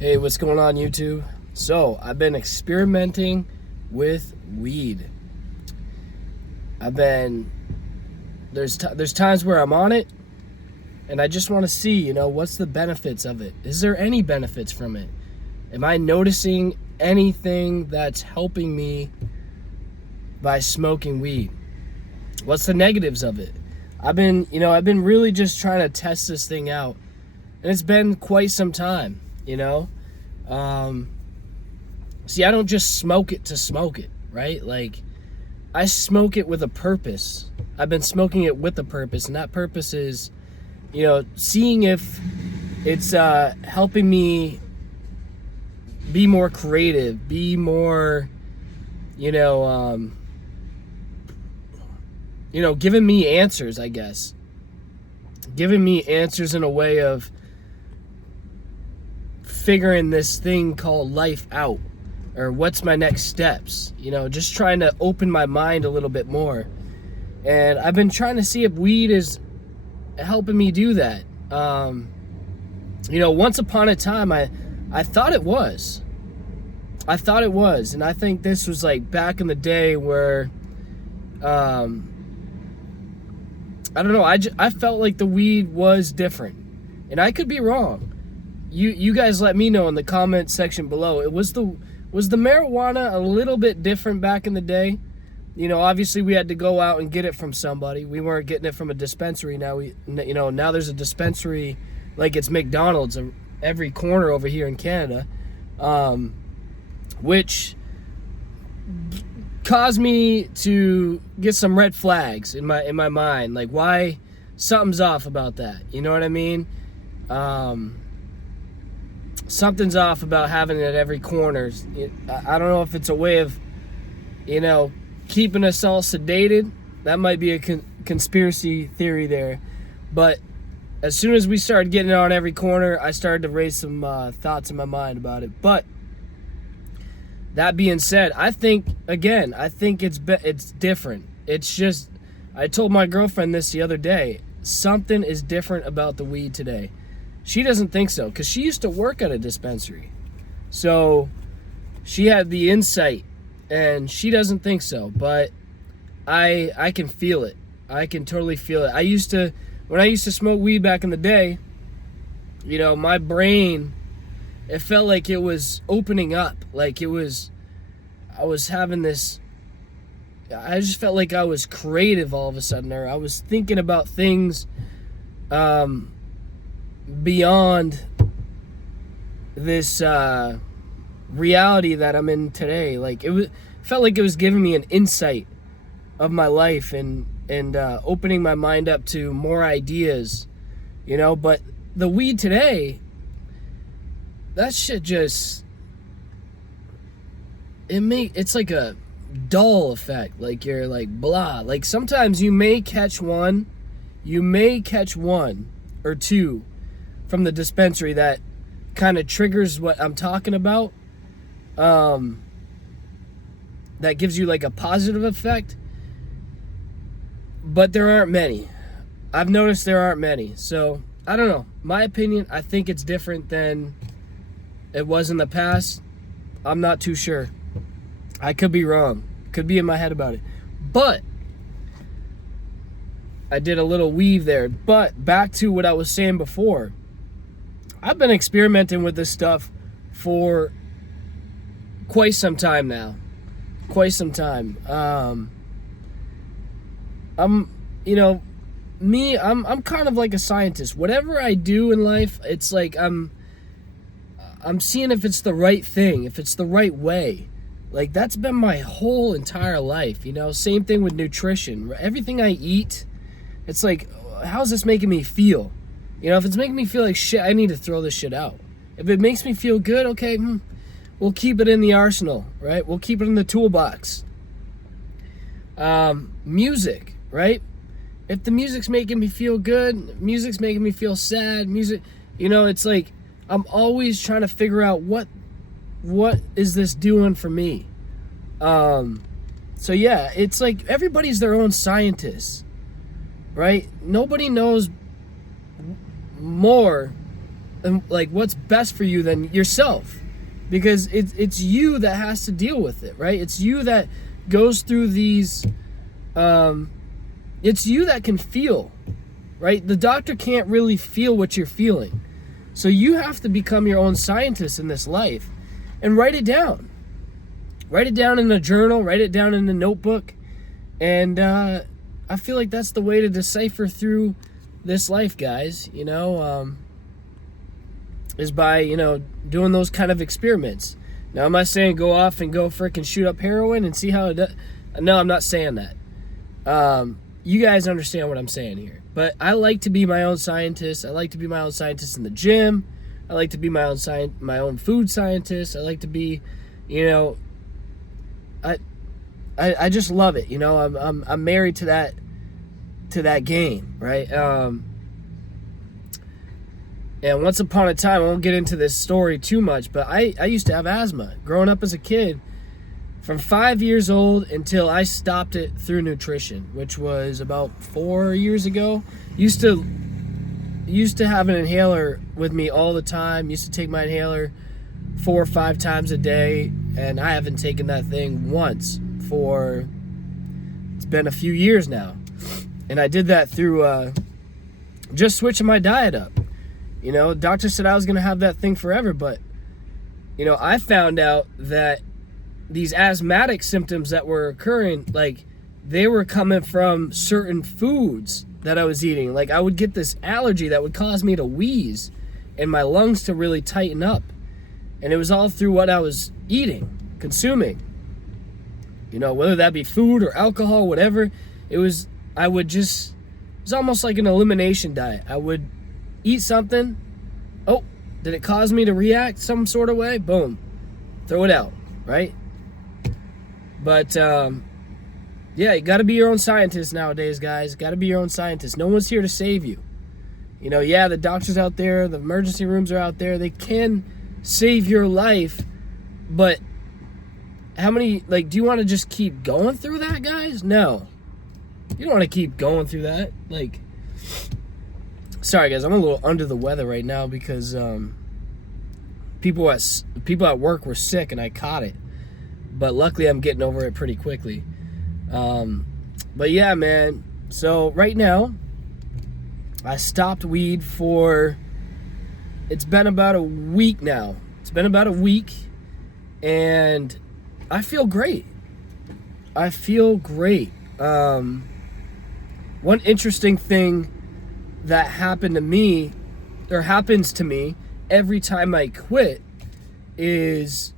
Hey, what's going on, YouTube? So, I've been experimenting with weed. There's times where I'm on it, and I just want to see, what's the benefits of it? Is there any benefits from it? Am I noticing anything that's helping me by smoking weed? What's the negatives of it? I've been really just trying to test this thing out, and it's been quite some time. See, I don't just smoke it to smoke it, right? Like, I smoke it with a purpose. I've been smoking it with a purpose, and that purpose is, seeing if it's helping me be more creative, be more, giving me answers, I guess. Giving me answers in a way of figuring this thing called life out, or what's my next steps, just trying to open my mind a little bit more. And I've been trying to see if weed is helping me do that. Once upon a time, I thought it was. And I think this was like back in the day where, I don't know, I felt like the weed was different. And I could be wrong. You guys let me know in the comment section below. Was the marijuana a little bit different back in the day? Obviously we had to go out and get it from somebody. We weren't getting it from a dispensary. Now now there's a dispensary like it's McDonald's every corner over here in Canada, which caused me to get some red flags in my mind. Like, why? Something's off about that. You know what I mean? Something's off about having it at every corner. I don't know if it's a way of, keeping us all sedated. That might be a conspiracy theory there. But as soon as we started getting it on every corner, I started to raise some thoughts in my mind about it. But that being said, I think it's different. It's just, I told my girlfriend this the other day. Something is different about the weed today. She doesn't think so, because she used to work at a dispensary. So she had the insight, and she doesn't think so. But I can feel it. I can totally feel it. When I used to smoke weed back in the day, my brain, it felt like it was opening up. Like I was having this, I just felt like I was creative all of a sudden, or I was thinking about things beyond this reality that I'm in today. Like, felt like it was giving me an insight of my life and opening my mind up to more ideas, but the weed today, that shit just, it's like a dull effect. Like, you're like blah. Like, sometimes you may catch one or two from the dispensary that kind of triggers what I'm talking about, that gives you like a positive effect, but there aren't many. I've noticed there aren't many. So I don't know, my opinion, I think it's different than it was in the past. I'm not too sure. I could be wrong, could be in my head about it, but I did a little weave there. But back to what I was saying before, I've been experimenting with this stuff for quite some time now. I'm kind of like a scientist. Whatever I do in life, it's like I'm seeing if it's the right thing, if it's the right way. Like, that's been my whole entire life, Same thing with nutrition. Everything I eat, it's like, how's this making me feel? If it's making me feel like shit, I need to throw this shit out. If it makes me feel good, okay, we'll keep it in the arsenal, right? We'll keep it in the toolbox. Music, right? If the music's making me feel good, music's making me feel sad, it's like, I'm always trying to figure out what is this doing for me? So yeah, it's like everybody's their own scientist, right? Nobody knows more like what's best for you than yourself, because it's you that has to deal with it, right? It's you that goes through these. It's you that can feel, right? The doctor can't really feel what you're feeling, so you have to become your own scientist in this life, and write it down. Write it down in a journal. Write it down in a notebook, and I feel like that's the way to decipher through this life, guys. Is by, doing those kind of experiments. Now, am I saying go off and go freaking shoot up heroin and see how it does? No, I'm not saying that. You guys understand what I'm saying here. But I like to be my own scientist. I like to be my own scientist in the gym. I like to be my own food scientist. I like to be, I just love it. I'm married to that game, right? And once upon a time, I won't get into this story too much, but I used to have asthma growing up as a kid, from 5 years old until I stopped it through nutrition, which was about 4 years ago. Used to have an inhaler with me all the time. Used to take my inhaler 4 or 5 times a day, and I haven't taken that thing once it's been a few years now. And I did that through just switching my diet up. Doctor said I was going to have that thing forever, but, I found out that these asthmatic symptoms that were occurring, like, they were coming from certain foods that I was eating. Like, I would get this allergy that would cause me to wheeze and my lungs to really tighten up. And it was all through what I was eating, consuming. Whether that be food or alcohol, whatever. It was almost like an elimination diet. I would eat something. Oh, did it cause me to react some sort of way? Boom. Throw it out, right? But, yeah, you got to be your own scientist nowadays, guys. Got to be your own scientist. No one's here to save you. Yeah, the doctors out there, the emergency rooms are out there. They can save your life, but how many, do you want to just keep going through that, guys? No. You don't want to keep going through that. Sorry, guys, I'm a little under the weather right now because people at work were sick and I caught it. But luckily, I'm getting over it pretty quickly. But yeah, man. So right now, I stopped weed it's been about a week now. It's been about a week, and I feel great. One interesting thing that happened to me, or happens to me every time I quit, is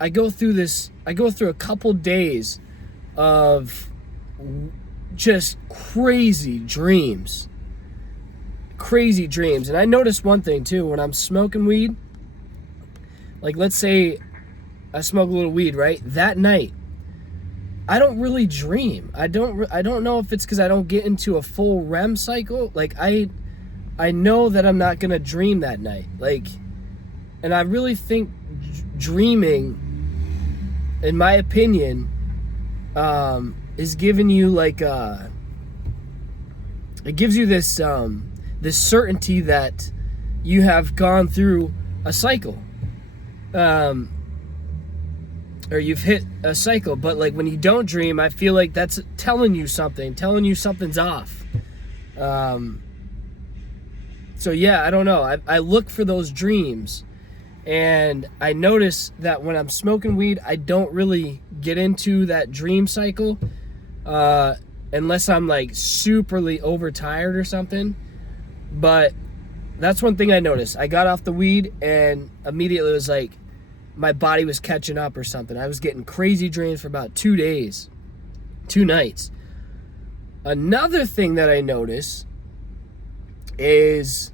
I go through a couple days of just crazy dreams. And I noticed one thing too, when I'm smoking weed, let's say I smoke a little weed, right? That night, I don't really dream. I don't know if it's because I don't get into a full REM cycle. I know that I'm not gonna dream that night. And I really think dreaming, in my opinion, is giving you it gives you this certainty that you have gone through a cycle. Or you've hit a cycle, but when you don't dream, I feel like that's telling you something's off. So yeah, I don't know. I look for those dreams, and I notice that when I'm smoking weed, I don't really get into that dream cycle, unless I'm superly overtired or something. But that's one thing I noticed. I got off the weed and immediately it was my body was catching up or something. I was getting crazy dreams for about 2 days, 2 nights. Another thing that I notice is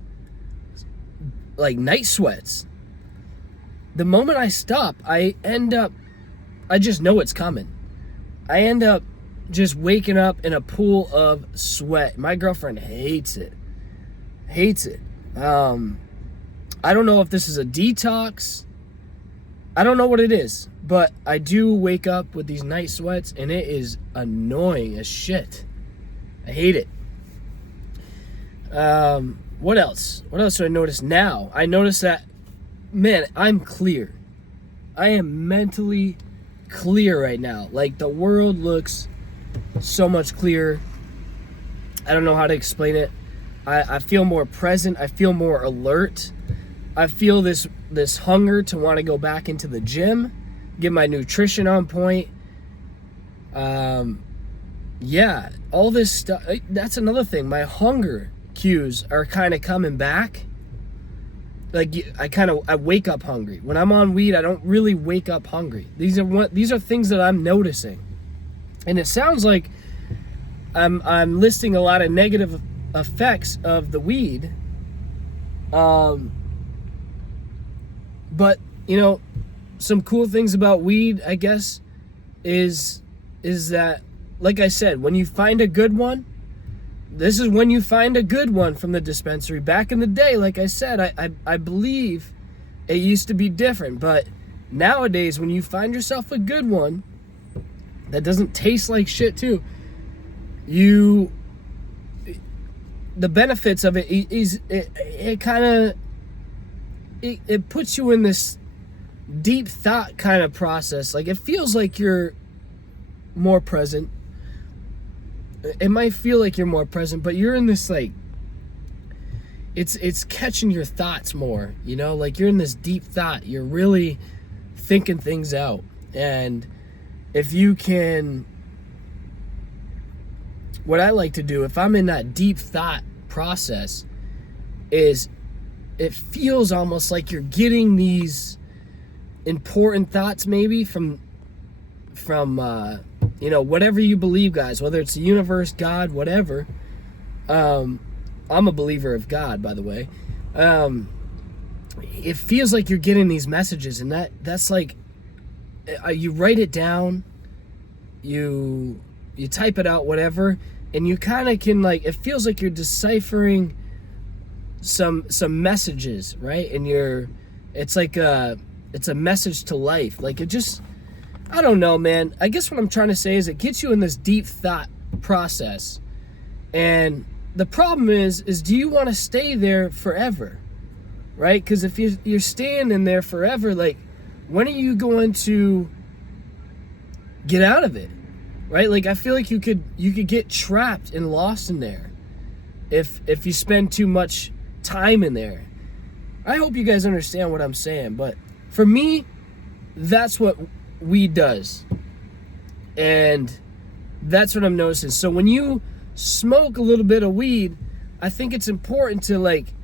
night sweats. The moment I stop, I just know it's coming. I end up just waking up in a pool of sweat. My girlfriend hates it. I don't know if this is a detox. I don't know what it is, but I do wake up with these night sweats, and it is annoying as shit. I hate it. What else? What else do I notice now? I notice that, man, I'm clear. I am mentally clear right now. Like, the world looks so much clearer. I don't know how to explain it. I feel more present. I feel more alert. I feel this hunger to want to go back into the gym, get my nutrition on point. Yeah, all this stuff. That's another thing. My hunger cues are kind of coming back. Like, I wake up hungry. When I'm on weed, I don't really wake up hungry. These are things that I'm noticing. And it sounds like I'm listing a lot of negative effects of the weed. But, you know, some cool things about weed, I guess, is that, like I said, when you find a good one, this is when you find a good one from the dispensary. Back in the day, like I said, I believe it used to be different. But nowadays, when you find yourself a good one that doesn't taste like shit too, the benefits of it is it kind of it puts you in this deep thought kind of process. Like, it feels like you're more present. It might feel like you're more present, but you're in this, like, it's catching your thoughts more, you know? Like, you're in this deep thought. You're really thinking things out. And if you can, what I like to do, if I'm in that deep thought process, is it feels almost like you're getting these important thoughts maybe from you know, whatever you believe, guys, whether it's the universe, God, whatever. I'm a believer of God, by the way. It feels like you're getting these messages, and that's like, you write it down, you type it out, whatever, and you kind of can, like, it feels like you're deciphering some messages, right? And it's like it's a message to life. Like, it just, I don't know, man. I guess what I'm trying to say is it gets you in this deep thought process. And the problem is do you want to stay there forever? Right? Because if you're staying in there forever, like, when are you going to get out of it? Right? Like, I feel like you could get trapped and lost in there if you spend too much time in there. I hope you guys understand what I'm saying, but for me, that's what weed does. And that's what I'm noticing. So when you smoke a little bit of weed, I think it's important to, like,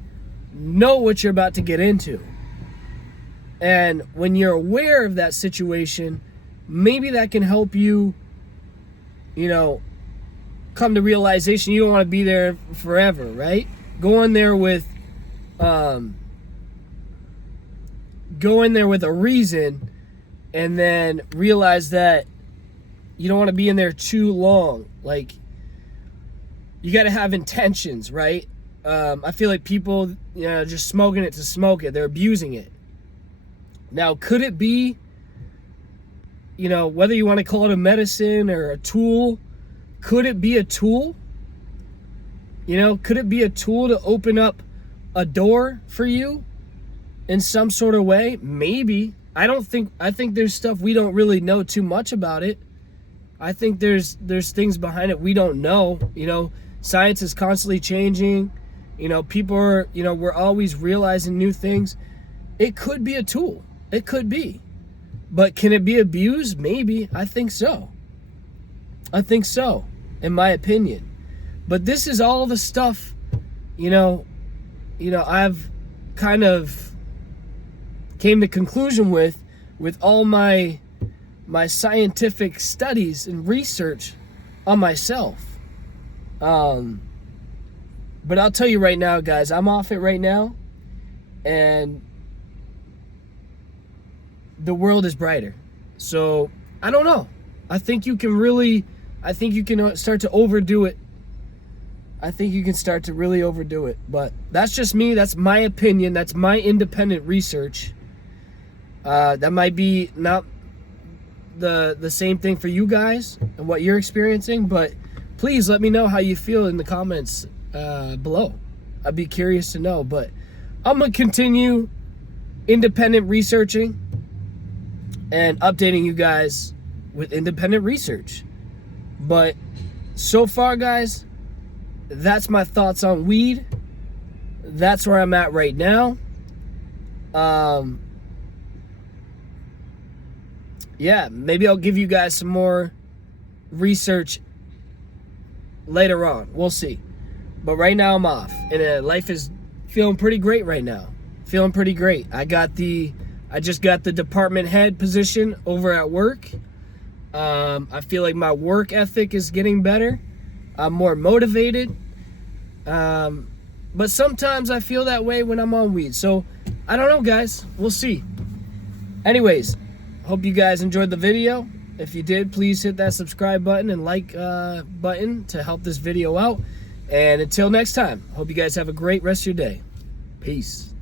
know what you're about to get into. And when you're aware of that situation, maybe that can help you, you know, come to realization you don't want to be there forever, right? Go in there with a reason, and then realize that you don't want to be in there too long. Like, you got to have intentions, right? I feel like people, you know, just smoking it to smoke it. They're abusing it. Now, could it be, you know, whether you want to call it a medicine or a tool, could it be a tool? You know, could it be a tool to open up a door for you in some sort of way? Maybe. I think there's stuff we don't really know too much about it. I think there's things behind it we don't know. You know, science is constantly changing. You know, people are, you know, we're always realizing new things. It could be a tool. It could be. But can it be abused? Maybe. I think so. In my opinion. But this is all the stuff, you know, I've kind of came to conclusion with all my scientific studies and research on myself. But I'll tell you right now, guys, I'm off it right now, and the world is brighter. So, I don't know. I think you can start to overdo it. I think you can start to really overdo it. But that's just me. That's my opinion. That's my independent research. That might be not the same thing for you guys and what you're experiencing, but please let me know how you feel in the comments below. I'd be curious to know. But I'm going to continue independent researching and updating you guys with independent research. But so far, guys, that's my thoughts on weed. That's where I'm at right now. Yeah, maybe I'll give you guys some more research later on. We'll see. But right now I'm off, and life is feeling pretty great right now. Feeling pretty great. I just got the department head position over at work. I feel like my work ethic is getting better. I'm more motivated. But sometimes I feel that way when I'm on weed. So I don't know, guys. We'll see. Anyways, hope you guys enjoyed the video. If you did, please hit that subscribe button and like button to help this video out. And until next time, hope you guys have a great rest of your day. Peace.